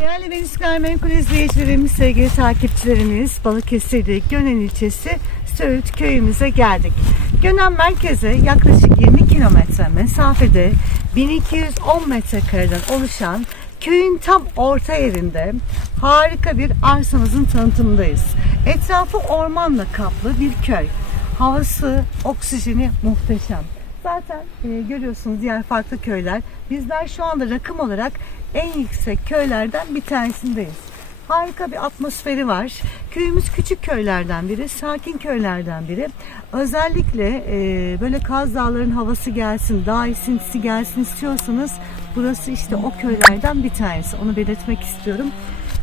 Değerli Venüs Gayrimenkul izleyicilerimiz, sevgili takipçilerimiz, Balıkesir'de Gönen ilçesi Söğüt köyümüze geldik. Gönen merkeze yaklaşık 20 kilometre mesafede 1210 metrekareden oluşan köyün tam orta yerinde harika bir arsamızın tanıtımındayız. Etrafı ormanla kaplı bir köy. Havası, oksijeni muhteşem. Zaten e, görüyorsunuz diğer farklı köyler. Bizler şu anda rakım olarak en yüksek köylerden bir tanesindeyiz. Harika bir atmosferi var. Köyümüz küçük köylerden biri, sakin köylerden biri. Özellikle e, böyle Kaz Dağları'nın havası gelsin, dağ esintisi gelsin istiyorsanız burası işte o köylerden bir tanesi. Onu belirtmek istiyorum.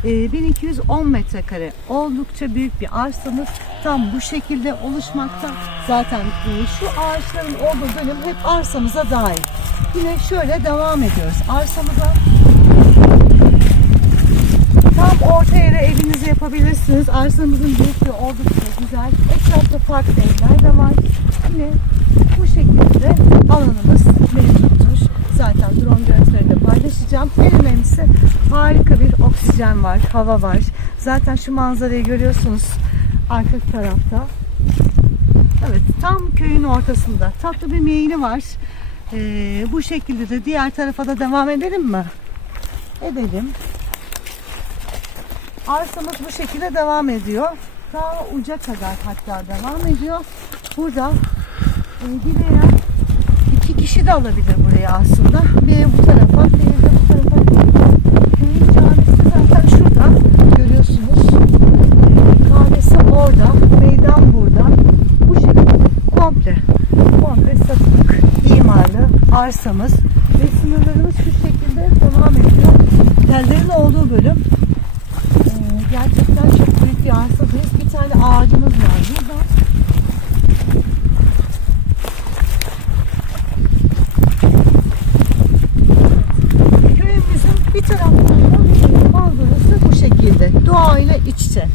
E, 1210 metrekare oldukça büyük bir arsamız tam bu şekilde oluşmakta. Zaten e, şu ağaçların olduğu bölüm hep arsamıza dahil. Yine şöyle devam ediyoruz. Arsamıza tam orta yere evinizi yapabilirsiniz. Arsamızın büyüklüğü oldukça güzel. Etrafta farklı evler de var. Yine bu şekilde alanımız mevcuttur. Zaten drone görüntüleri de paylaşacağım. En önemlisi harika bir oksijen var, hava var. Zaten şu manzarayı görüyorsunuz arka tarafta. Evet, tam köyün ortasında. Tatlı bir meyini var. Ee, bu şekilde de diğer tarafa da devam edelim mi? Edelim. Arsamız bu şekilde devam ediyor. Daha uca kadar hatta devam ediyor. Burada e, dileyen iki kişi de alabilir burayı aslında. Biri bu tarafa, biri de bu tarafa. Köyün camisi zaten şurada. Görüyorsunuz. E, kahvesi orada. Meydan burada. Bu şekilde komple komple satılık imarlı arsamız ve sınırlarımız şu şekilde devam ediyor. Tellerin olduğu bölüm ee, gerçekten çok büyük bir arsadayız. Bir tane ağacımız var burada. Köyümüzün bir taraftan da manzarası bu şekilde. Doğayla iç içe.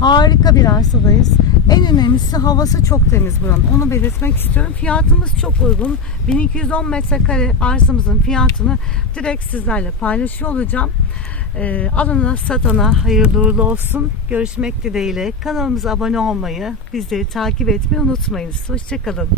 Harika bir arsadayız. En önemlisi havası çok temiz buranın. Onu belirtmek istiyorum. Fiyatımız çok uygun. 1210 metrekare arsamızın fiyatını direkt sizlerle paylaşıyor olacağım. Ee, alana satana hayırlı uğurlu olsun. Görüşmek dileğiyle. Kanalımıza abone olmayı, bizleri takip etmeyi unutmayınız. Hoşçakalın.